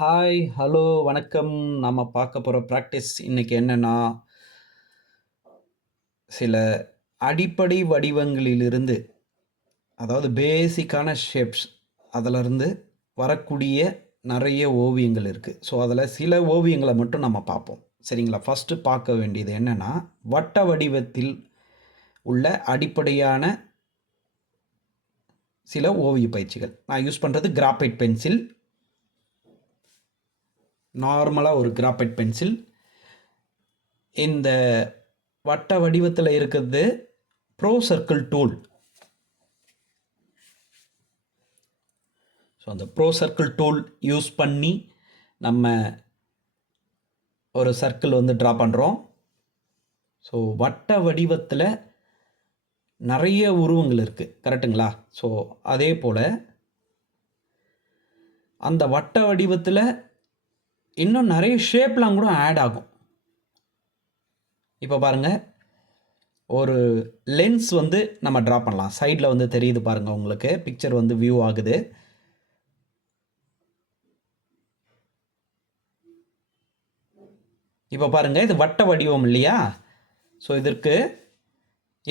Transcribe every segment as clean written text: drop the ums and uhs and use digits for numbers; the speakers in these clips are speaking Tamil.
ஹாய், ஹலோ, வணக்கம். நம்ம பார்க்க போற பிராக்டிஸ் இன்னைக்கு என்னன்னா, சில அடிப்படை வடிவங்களிலிருந்து, அதாவது பேசிக்கான ஷேப்ஸ் அதிலருந்து வரக்கூடிய நெறைய ஓவியங்கள் இருக்கு. ஸோ, அதில சில ஓவியங்கள மட்டும் நம்ம பார்ப்போம். சரிங்களா? ஃபர்ஸ்ட்டு பார்க்க வேண்டியது என்னன்னா, வட்ட வடிவத்தில் உள்ள அடிப்படையான சில ஓவிய பயிற்சிகள். நான் யூஸ் பண்றது கிராஃபைட் பென்சில். நார்மலா ஒரு கிராஃபைட் பென்சில். இந்த வட்ட வடிவத்தில் இருக்கிறது ப்ரோ சர்க்கிள் டூல். ஸோ அந்த ப்ரோ சர்க்கிள் டூல் யூஸ் பண்ணி நம்ம ஒரு சர்க்கிள் வந்து ட்ரா பண்ணுறோம். ஸோ வட்ட வடிவத்தில் நிறைய உருவங்கள் இருக்குது, கரெக்டுங்களா? ஸோ அதே போல் அந்த வட்ட வடிவத்தில் இன்னும் நிறைய ஷேப்லாம் கூட ஆட் ஆகும். இப்போ பாருங்கள், ஒரு லென்ஸ் வந்து நம்ம ட்ரா பண்ணலாம். சைடில் வந்து தெரியுது பாருங்கள், உங்களுக்கு பிக்சர் வந்து வியூ ஆகுது. இப்போ பாருங்கள், இது வட்ட வடிவம் இல்லையா? ஸோ இதற்கு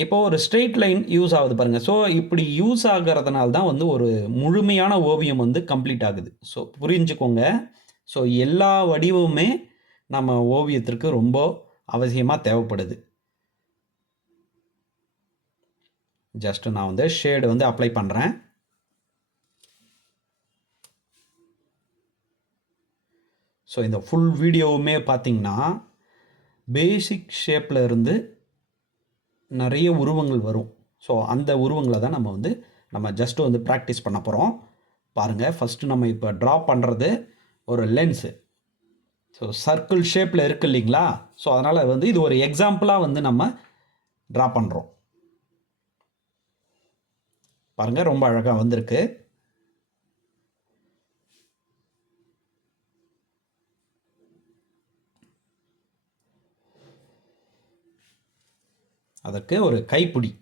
இப்போ ஒரு ஸ்ட்ரெயிட் லைன் யூஸ் ஆகுது பாருங்கள். ஸோ இப்படி யூஸ் ஆகிறதுனால தான் வந்து ஒரு முழுமையான ஓவியம் வந்து கம்ப்ளீட் ஆகுது. ஸோ புரிஞ்சுக்கோங்க. ஸோ எல்லா வடிவமுமே நம்ம ஓவியத்திற்கு ரொம்ப அவசியமாக தேவைப்படுது. ஜஸ்ட் நான் வந்து ஷேடு வந்து அப்ளை பண்ணுறேன். ஸோ இந்த ஃபுல் வீடியோவுமே பார்த்தீங்கன்னா பேசிக் ஷேப்பில் இருந்து நிறைய உருவங்கள் வரும். ஸோ அந்த உருவங்களை தான் நம்ம ஜஸ்ட்டு வந்து ப்ராக்டிஸ் பண்ண போகிறோம். பாருங்கள், ஃபஸ்ட்டு நம்ம இப்போ ட்ரா பண்ணுறது ஒரு லென்ஸு. ஸோ சர்க்கிள் ஷேப்பில் இருக்குது இல்லைங்களா? ஸோ அதனால் வந்து இது ஒரு எக்ஸாம்பிளாக வந்து நம்ம ட்ரா பண்ணுறோம். பாருங்கள், ரொம்ப அழகாக வந்திருக்கு. அதற்கு ஒரு கைப்பிடி.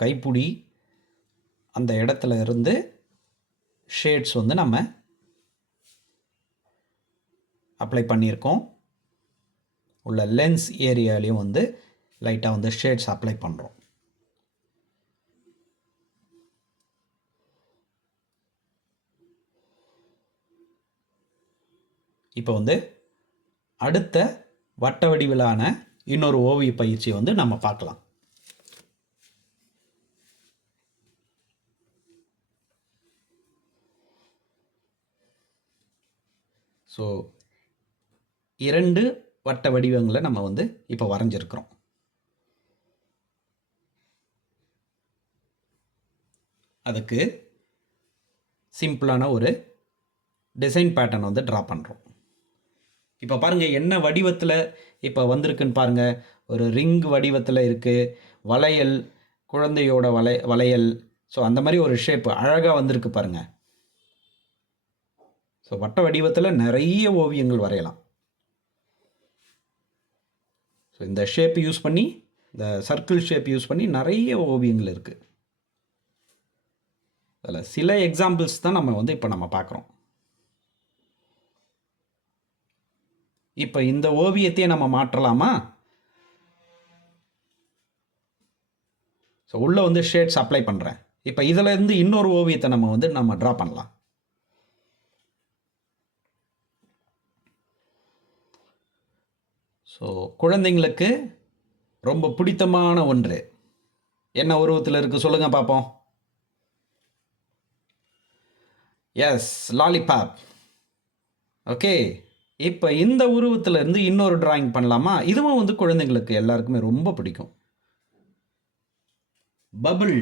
கைப்பிடி அந்த இடத்துல இருந்து ஷேட்ஸ் வந்து நம்ம அப்ளை பண்ணியிருக்கோம். உள்ள லென்ஸ் ஏரியாலையும் வந்து லைட்டாக வந்து ஷேட்ஸ் அப்ளை பண்ணுறோம். இப்போ வந்து அடுத்த வட்ட வடிவிலான இன்னொரு ஓவிய பயிற்சி வந்து நம்ம பார்க்கலாம். ஸோ 2 வட்ட வடிவங்களை நம்ம வந்து இப்போ வரைஞ்சிருக்கிறோம். அதுக்கு சிம்பிளான ஒரு டிசைன் பேட்டர்ன் வந்து ட்ரா பண்ணுறோம். இப்போ பாருங்கள், என்ன வடிவத்தில் இப்போ வந்திருக்குன்னு பாருங்கள். ஒரு ரிங் வடிவத்தில் இருக்குது, வளையல், குழந்தையோட வளையல். ஸோ அந்த மாதிரி ஒரு ஷேப் அழகாக வந்திருக்கு பாருங்கள். ஸோ வட்ட வடிவத்தில் நிறைய ஓவியங்கள் வரையலாம். ஸோ இந்த ஷேப் யூஸ் பண்ணி, இந்த சர்க்கிள் ஷேப் யூஸ் பண்ணி நிறைய ஓவியங்கள் இருக்குது. அதில் சில எக்ஸாம்பிள்ஸ் தான் நம்ம வந்து இப்போ நம்ம பார்க்குறோம். இப்போ இந்த ஓவியத்தையே நம்ம மாற்றலாமா? ஸோ உள்ளே வந்து ஷேட்ஸ் அப்ளை பண்ணுறேன். இப்போ இதில் இருந்து இன்னொரு ஓவியத்தை நம்ம ட்ரா பண்ணலாம். ஸோ குழந்தைங்களுக்கு ரொம்ப பிடித்தமான ஒன்று என்ன உருவத்தில் இருக்குது சொல்லுங்கள் பார்ப்போம். S, lollipop. ஓகே, இப்போ இந்த உருவத்தில் இருந்து இன்னொரு டிராயிங் பண்ணலாமா? இதுவும் வந்து குழந்தைங்களுக்கு எல்லாருக்குமே ரொம்ப பிடிக்கும். பபிள்.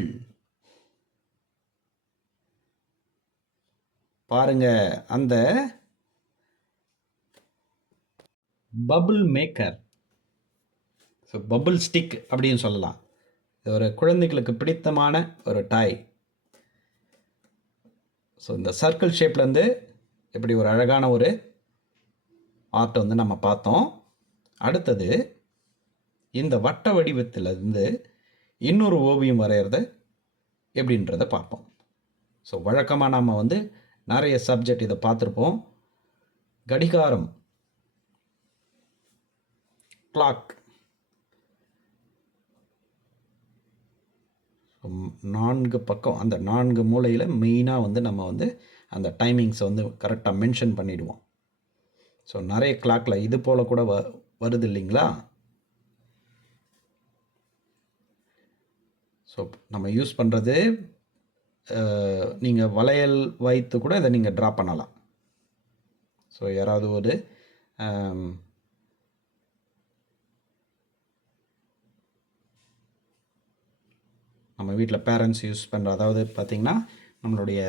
பாருங்க, அந்த bubble maker. So bubble stick அப்படின்னு சொல்லலாம். இது ஒரு குழந்தைகளுக்கு பிடித்தமான ஒரு டாய். ஸோ இந்த சர்க்கிள் ஷேப்லேருந்து இப்படி ஒரு அழகான ஒரு ஆர்ட் வந்து நம்ம பார்த்தோம். அடுத்தது இந்த வட்ட வடிவத்திலிருந்து இன்னொரு ஓவியம் வரைகிறது எப்படின்றத பார்ப்போம். ஸோ வழக்கமாக நாம் வந்து நிறைய சப்ஜெக்ட் இதை பார்த்துருப்போம். கடிகாரம், கிளாக், 4 பக்கம், அந்த 4 மூலையில் மெயினாக வந்து நம்ம வந்து அந்த டைமிங்ஸை வந்து கரெக்டாக மென்ஷன் பண்ணிவிடுவோம். ஸோ நிறைய கிளாக்கில் இது போல் கூட வருது இல்லைங்களா? ஸோ நம்ம யூஸ் பண்ணுறது, நீங்கள் வளையல் வைத்து கூட இதை நீங்கள் ட்ரா பண்ணலாம். ஸோ யாராவது ஒரு நம்ம வீட்டில் பேரண்ட்ஸ் யூஸ் பண்ணுற, அதாவது பார்த்திங்கன்னா நம்மளுடைய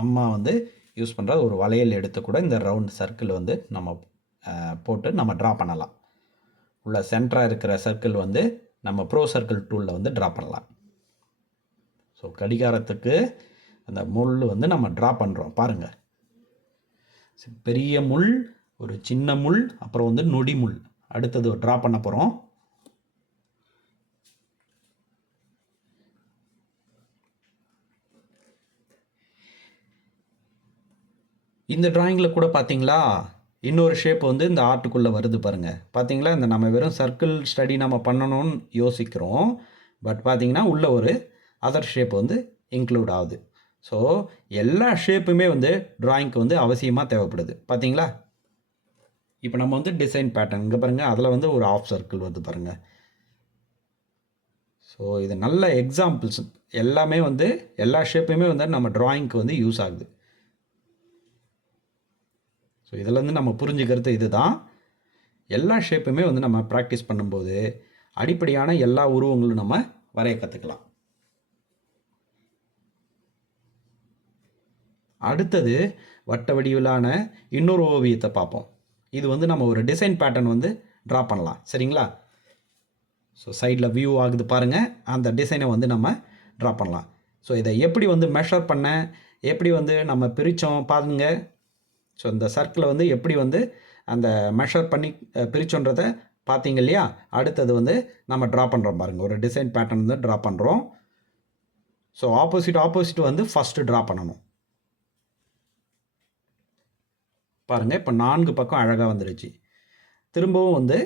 அம்மா வந்து யூஸ் பண்ணுற ஒரு வளையல் எடுத்து கூட இந்த ரவுண்ட் சர்க்கிள் வந்து நம்ம போட்டு நம்ம ட்ரா பண்ணலாம். உள்ள சென்டராக இருக்கிற சர்க்கிள் வந்து நம்ம ப்ரோ சர்க்கிள் டூலில் வந்து ட்ரா பண்ணலாம். ஸோ கடிகாரத்துக்கு அந்த முள் வந்து நம்ம ட்ரா பண்ணுறோம் பாருங்கள். பெரிய முள், ஒரு சின்ன முள், அப்புறம் வந்து நொடி முள் அடுத்தது ட்ரா பண்ண போகிறோம். இந்த டிராயிங்கில் கூட பார்த்தீங்களா இன்னொரு ஷேப் வந்து இந்த ஆர்ட்டுக்குள்ளே வருது பாருங்கள். பார்த்தீங்களா, இந்த நம்ம வெறும் சர்க்கிள் ஸ்டடி நம்ம பண்ணணும்னு யோசிக்கிறோம், பட் பார்த்தீங்கன்னா உள்ள ஒரு அதர் ஷேப் வந்து இன்க்ளூட் ஆகுது. ஸோ எல்லா ஷேப்புமே வந்து ட்ராயிங்க்கு வந்து அவசியமாக தேவைப்படுது. பார்த்தீங்களா, இப்போ நம்ம வந்து டிசைன் பேட்டர்ன் இங்கே பாருங்கள், அதில் வந்து ஒரு ஆஃப் சர்க்கிள் வருது பாருங்கள். ஸோ இது நல்ல எக்ஸாம்பிள்ஸ். எல்லாமே வந்து எல்லா ஷேப்புமே வந்து நம்ம ட்ராயிங்க்கு வந்து யூஸ் ஆகுது. ஸோ இதிலேருந்து நம்ம புரிஞ்சுக்கிறது இதுதான். எல்லா ஷேப்புமே வந்து நம்ம ப்ராக்டிஸ் பண்ணும்போது அடிப்படையான எல்லா உருவங்களும் நம்ம வரைய கற்றுக்கலாம். அடுத்தது வட்ட வடிவிலான இன்னொரு ஓவியத்தை பார்ப்போம். இது வந்து நம்ம ஒரு டிசைன் பேட்டர்ன் வந்து ட்ரா பண்ணலாம். சரிங்களா? ஸோ சைடில் வியூ ஆகுது பாருங்கள், அந்த டிசைனை வந்து நம்ம ட்ரா பண்ணலாம். ஸோ இதை எப்படி வந்து மெஷர் பண்ண, எப்படி வந்து நம்ம பிரித்தோம் பாருங்க. ஸோ இந்த சர்க்கிளை வந்து எப்படி வந்து அந்த மெஷர் பண்ணி பிரித்தோன்றதை பார்த்தீங்க இல்லையா? அடுத்தது வந்து நம்ம ட்ரா பண்ணுறோம் பாருங்கள், ஒரு டிசைன் பேட்டர்ன் வந்து ட்ரா பண்ணுறோம். ஸோ ஆப்போசிட் வந்து ஃபஸ்ட்டு ட்ரா பண்ணணும் பாருங்கள். இப்போ 4 பக்கம் அழகாக வந்துடுச்சு. திரும்பவும் வந்து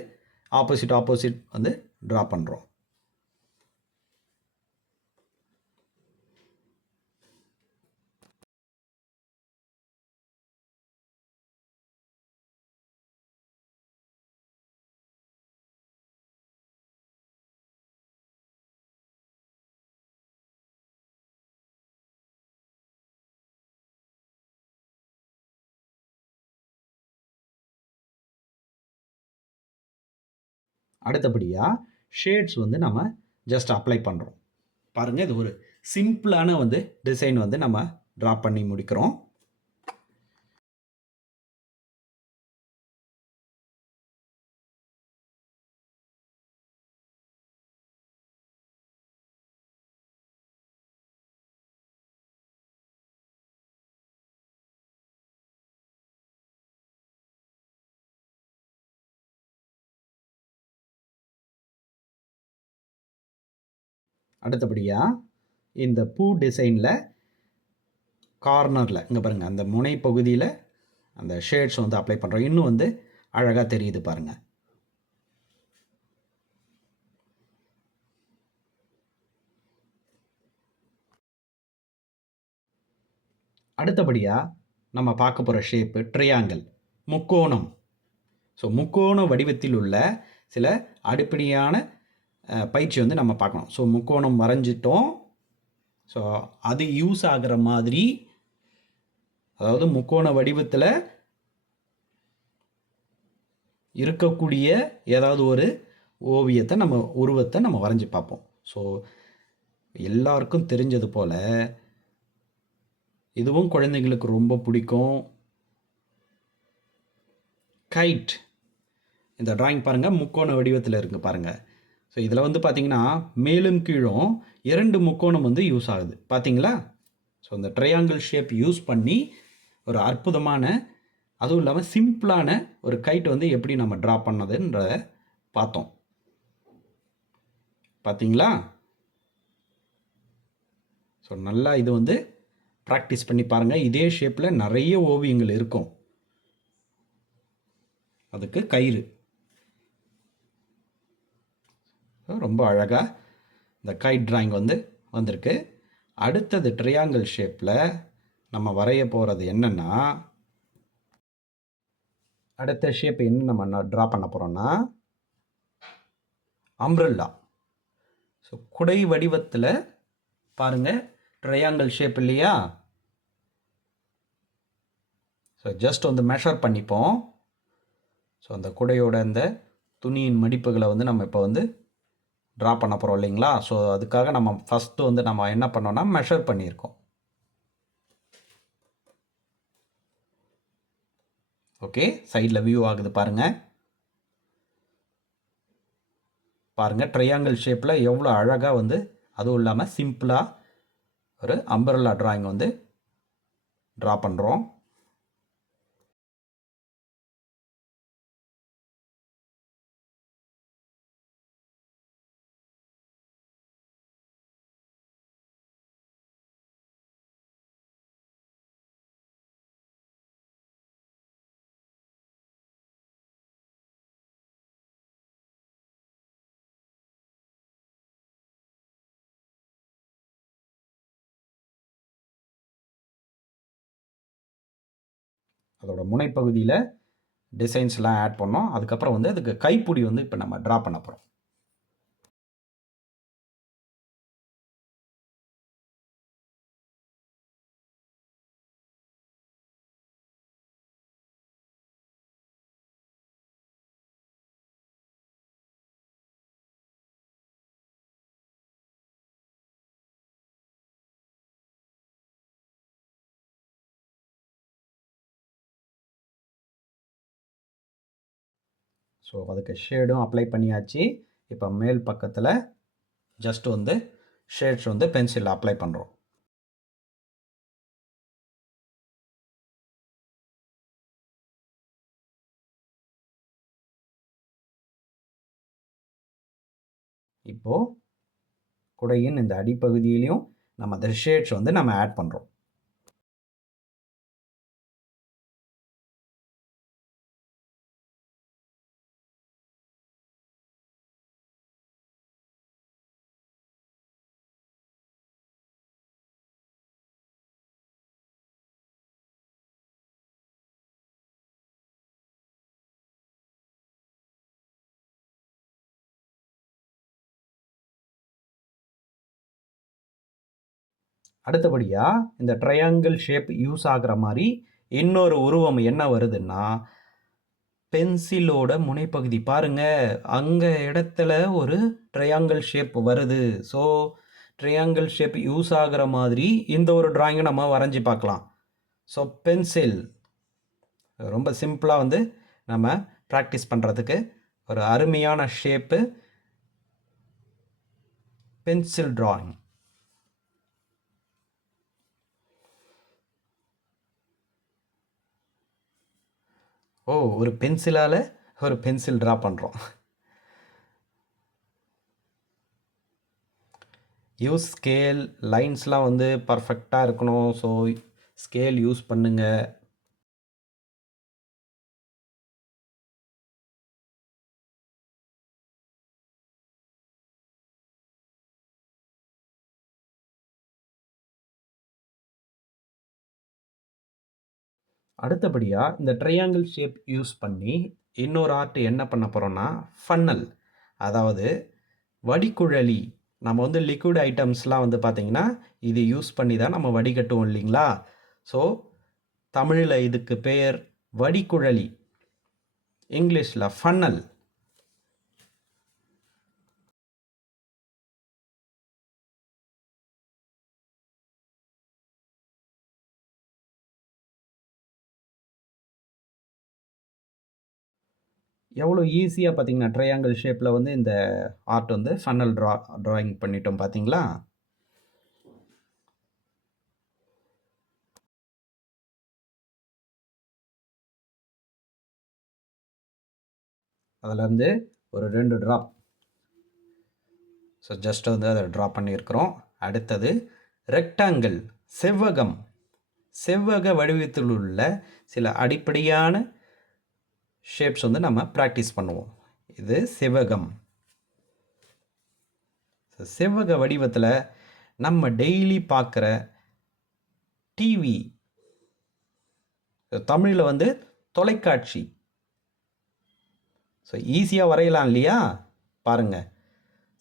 ஆப்போசிட் வந்து ட்ரா பண்ணுறோம். அடுத்தபடியாக ஷேட்ஸ் வந்து நம்ம ஜஸ்ட் அப்ளை பண்ணுறோம் பாருங்கள். இது ஒரு சிம்பிளான வந்து டிசைன் வந்து நம்ம ட்ரா பண்ணி முடிக்கிறோம். அடுத்தபடியாக இந்த பூ டிசைனில் கார்னரில் இங்கே பாருங்கள், அந்த முனை பகுதியில் அந்த ஷேட்ஸ் வந்து அப்ளை பண்ணுறோம். இன்னும் வந்து அழகாக தெரியுது பாருங்கள். அடுத்தபடியாக நம்ம பார்க்க போகிற ஷேப்பு ட்ரையாங்கிள், முக்கோணம். ஸோ முக்கோண வடிவத்தில் உள்ள சில அடிப்படையான பயிற்சி வந்து நம்ம பார்க்கணும். ஸோ முக்கோணம் வரைஞ்சிட்டோம். ஸோ அது யூஸ் ஆகிற மாதிரி, அதாவது முக்கோண வடிவத்தில் இருக்கக்கூடிய ஏதாவது ஒரு ஓவியத்தை நம்ம உருவத்தை நம்ம வரைஞ்சி பார்ப்போம். ஸோ எல்லாருக்கும் தெரிஞ்சது போல் இதுவும் குழந்தைங்களுக்கு ரொம்ப பிடிக்கும். கைட். இந்த டிராயிங் பாருங்கள், முக்கோண வடிவத்தில் இருக்குது பாருங்கள். ஸோ இதில் வந்து பார்த்திங்கன்னா மேலும் கீழும் 2 முக்கோணம் வந்து யூஸ் ஆகுது பார்த்தீங்களா? ஸோ இந்த ட்ரையாங்கிள் ஷேப் யூஸ் பண்ணி ஒரு அற்புதமான, அதுவும் இல்லாமல் சிம்பிளான ஒரு கைட் வந்து எப்படி நம்ம ட்ரா பண்ணதுன்ற பார்த்தோம். பார்த்தீங்களா? ஸோ நல்லா இது வந்து ப்ராக்டிஸ் பண்ணி பாருங்கள். இதே ஷேப்பில் நிறைய ஓவியங்கள் இருக்கும். அதுக்கு கயிறு ரொம்ப அழகாக இந்த கைட் டிராயிங் வந்து வந்திருக்கு. அடுத்தது ட்ரையாங்கிள் ஷேப்பில் நம்ம வரைய போகிறது என்னென்னா, அடுத்த ஷேப் என்ன நம்ம ட்ரா பண்ண போகிறோம்னா அம்ப்ரெல்லா. ஸோ குடை வடிவத்தில் பாருங்கள், ட்ரையாங்கிள் ஷேப் இல்லையா? ஸோ ஜஸ்ட் வந்து மெஷர் பண்ணிப்போம். ஸோ அந்த குடையோட அந்த துணியின் மடிப்புகளை வந்து நம்ம இப்போ வந்து ட்ரா பண்ண போகிறோம் இல்லைங்களா? ஸோ அதுக்காக நம்ம ஃபஸ்ட்டு வந்து நம்ம என்ன பண்ணோம்னா மெஷர் பண்ணியிருக்கோம். ஓகே, சைடில் வியூ ஆகுது பாருங்கள். பாருங்கள் ட்ரையாங்கிள் ஷேப்பில் எவ்வளோ அழகாக வந்து, அதுவும் இல்லாமல் சிம்பிளாக ஒரு அம்பர்லா ட்ராயிங் வந்து ட்ரா பண்ணுறோம். அதோட முனைப்பகுதியில் டிசைன்ஸ்லாம் ஆட் பண்ணோம். அதுக்கப்புறம் வந்து அதுக்கு கைப்பிடி வந்து இப்போ நம்ம ட்ரா பண்ண போகிறோம். ஸோ அதுக்கு ஷேடும் அப்ளை பண்ணியாச்சு. இப்போ மேல் பக்கத்தில் ஜஸ்ட் வந்து ஷேட்ஸ் வந்து பென்சிலில் அப்ளை பண்ணுறோம். இப்போது குடையின் இந்த அடிப்பகுதியிலையும் நம்ம அந்த ஷேட்ஸ் வந்து நம்ம ஆட் பண்ணுறோம். அடுத்தபடியாக இந்த ட்ரையாங்கிள் ஷேப் யூஸ் ஆகிற மாதிரி இன்னொரு உருவம் என்ன வருதுன்னா, பென்சிலோட முனைப்பகுதி பாருங்கள், அங்கே இடத்துல ஒரு ட்ரையாங்கிள் ஷேப் வருது. ஸோ ட்ரையாங்கிள் ஷேப் யூஸ் ஆகிற மாதிரி இந்த ஒரு ட்ராயிங்கை நம்ம வரைஞ்சி பார்க்கலாம். ஸோ பென்சில் ரொம்ப சிம்பிளாக வந்து நம்ம ப்ராக்டிஸ் பண்ணுறதுக்கு ஒரு அருமையான ஷேப்பு பென்சில் ட்ராயிங். ஒரு பென்சிலால் ஒரு பென்சில் ட்ரா பண்ணுறோம். யூஸ் ஸ்கேல், லைன்ஸ்லாம் வந்து பர்ஃபெக்டாக இருக்கணும். ஸோ ஸ்கேல் யூஸ் பண்ணுங்கள். அடுத்தபடியாக இந்த ட்ரையாங்கிள் ஷேப் யூஸ் பண்ணி இன்னொரு ஆர்ட் என்ன பண்ண போகிறோன்னா ஃபன்னல், அதாவது வடிகுழலி. நம்ம வந்து லிக்விட் ஐட்டம்ஸ்லாம் வந்து பார்த்திங்கன்னா இது யூஸ் பண்ணி தான் நம்ம வடிகட்டுவோம் இல்லைங்களா? ஸோ தமிழில் இதுக்கு பெயர் வடிகுழலி, இங்கிலீஷில் ஃபன்னல். எவ்வளோ ஈஸியாக பார்த்தீங்கன்னா ட்ரையாங்கிள் ஷேப்பில் வந்து இந்த ஆர்ட் வந்து ஃபன்னல் ட்ராயிங் பண்ணிட்டோம் பார்த்தீங்களா? அதிலேருந்து ஒரு 2 ட்ராப். ஸோ ஜஸ்ட் வந்து அதை ட்ரா பண்ணியிருக்கிறோம். அடுத்தது ரெக்டாங்கிள், செவ்வகம். செவ்வக வடிவத்தில் உள்ள சில அடிப்படையான ஷேப்ஸ் வந்து நம்ம ப்ராக்டிஸ் பண்ணுவோம். இது செவ்வகம். செவ்வக வடிவத்தில் நம்ம டெய்லி பார்க்குற டிவி, தமிழில் வந்து தொலைக்காட்சி. ஸோ ஈஸியாக வரையலாம் இல்லையா? பாருங்கள்,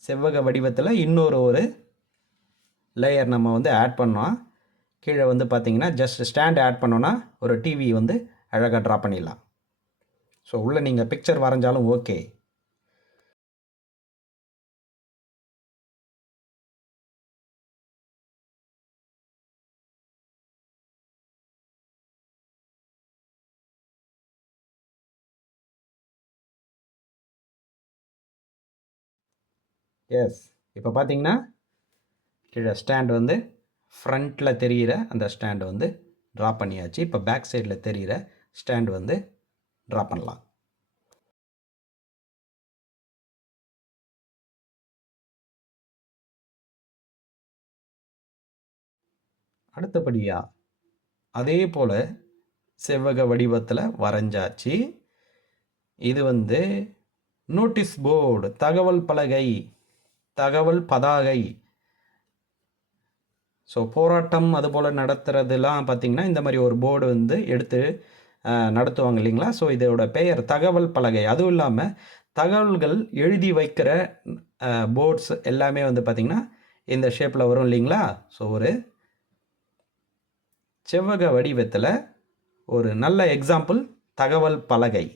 செவ்வக வடிவத்தில் இன்னொரு ஒரு லேயர் நம்ம வந்து ஆட் பண்ணோம். கீழே வந்து பார்த்திங்கன்னா ஜஸ்ட் ஸ்டாண்ட் ஆட் பண்ணோன்னா ஒரு டிவி வந்து அழகாக ட்ரா பண்ணிடலாம். ஸோ உள்ளே நீங்கள் பிக்சர் வரைஞ்சாலும் ஓகே. எஸ், இப்போ பார்த்தீங்கன்னா கீழே ஸ்டாண்ட் வந்து ஃப்ரண்ட்டில் தெரிகிற அந்த ஸ்டாண்டு வந்து ட்ரா பண்ணியாச்சு. இப்போ பேக் சைடில் தெரிகிற ஸ்டாண்ட் வந்து ட்ரா பண்ணலாம். அடுத்தபடியாக அதே போல் செவ்வக வடிவத்தில் வரைஞ்சாச்சு. இது வந்து நோட்டீஸ் போர்டு, தகவல் பலகை, தகவல் பதாகை. ஸோ போராட்டம் அதுபோல் நடத்துகிறதுலாம் பார்த்திங்கன்னா இந்த மாதிரி ஒரு போர்டு வந்து எடுத்து நடத்துவாங்க இல்லைங்களா? ஸோ இதோட பெயர் தகவல் பலகை. அதுவும் இல்லாமல் தகவல்கள் எழுதி வைக்கிற போர்ட்ஸ் எல்லாமே வந்து பார்த்திங்கன்னா இந்த ஷேப்பில் வரும் இல்லைங்களா? ஸோ ஒரு செவ்வக வடிவத்தில் ஒரு நல்ல எக்ஸாம்பிள் தகவல் பலகை.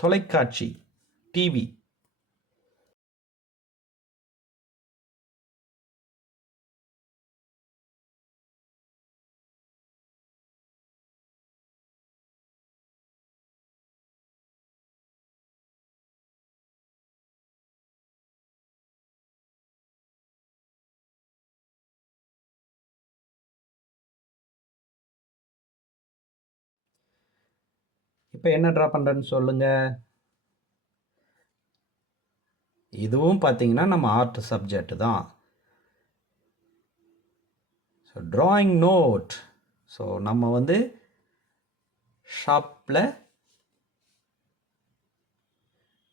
தொலைக்காட்சி, டிவி. இப்போ என்ன ட்ரா பண்ணுறேன்னு சொல்லுங்கள். இதுவும் பார்த்தீங்கன்னா நம்ம ஆர்ட் சப்ஜெக்ட் தான். So drawing note. ஸோ நம்ம வந்து ஷாப்பில்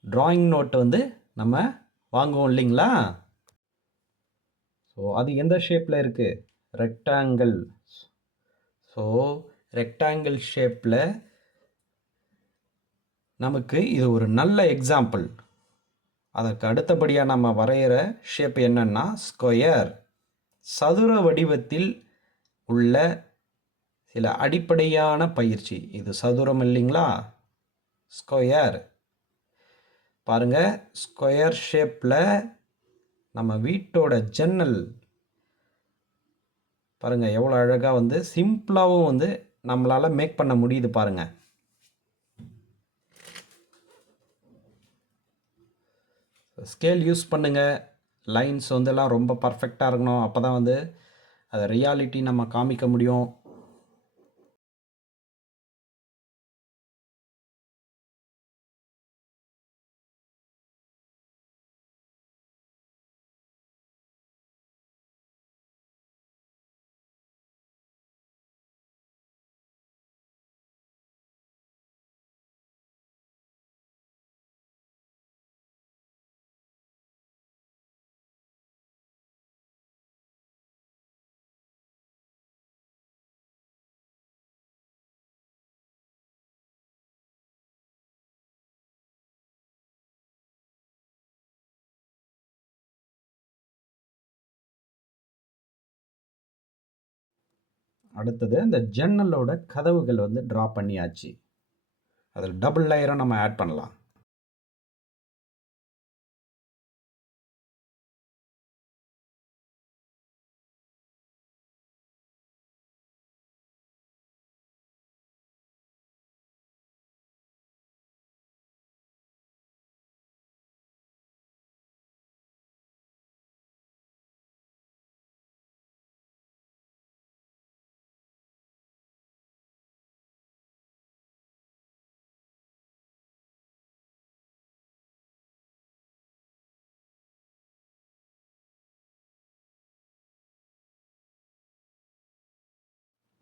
ட்ராயிங் நோட் வந்து நம்ம வாங்குவோம் இல்லைங்களா? ஸோ அது எந்த ஷேப்பில் இருக்குது? ரெக்டாங்கிள். ஸோ ரெக்டாங்கிள் ஷேப்பில் நமக்கு இது ஒரு நல்ல எக்ஸாம்பிள். அதற்கு அடுத்தபடியாக நம்ம வரைகிற ஷேப் என்னன்னா ஸ்கொயர். சதுர வடிவத்தில் உள்ள சில அடிப்படையான பயிற்சி. இது சதுரம் இல்லைங்களா? ஸ்கொயர். பாருங்கள், ஸ்கொயர் ஷேப்பில் நம்ம வீட்டோட ஜன்னல் பாருங்கள் எவ்வளோ அழகாக வந்து சிம்பிளாகவும் வந்து நம்மளால் மேக் பண்ண முடியுது பாருங்கள். ஸ்கேல் யூஸ் பண்ணுங்கள். லைன்ஸ் வந்துலாம் ரொம்ப பர்ஃபெக்டாக இருக்கணும். அப்போ தான் வந்து அதை ரியாலிட்டி நம்ம காமிக்க முடியும். அடுத்தது அந்த ஜன்னலோட கதவுகள் வந்து ட்ரா பண்ணியாச்சு. அதில் டபுள் லேயரும் நம்ம ஆட் பண்ணலாம்.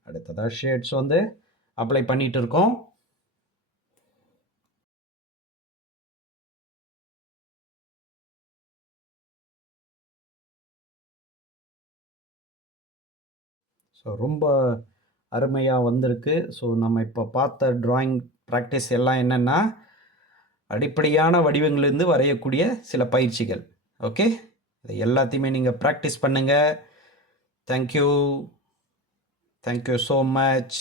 அடுத்ததாக ஷேட்ஸ் வந்து அப்ளை பண்ணிகிட்டு இருக்கோம். ஸோ ரொம்ப அருமையாக வந்திருக்கு. ஸோ நம்ம இப்போ பார்த்த ட்ராயிங் ப்ராக்டிஸ் எல்லாம் என்னென்னா அடிப்படையான வடிவங்களிலிருந்து வரையக்கூடிய சில பயிற்சிகள். ஓகே, இது எல்லாத்தையுமே நீங்கள் ப்ராக்டிஸ் பண்ணுங்கள். Thank you so much.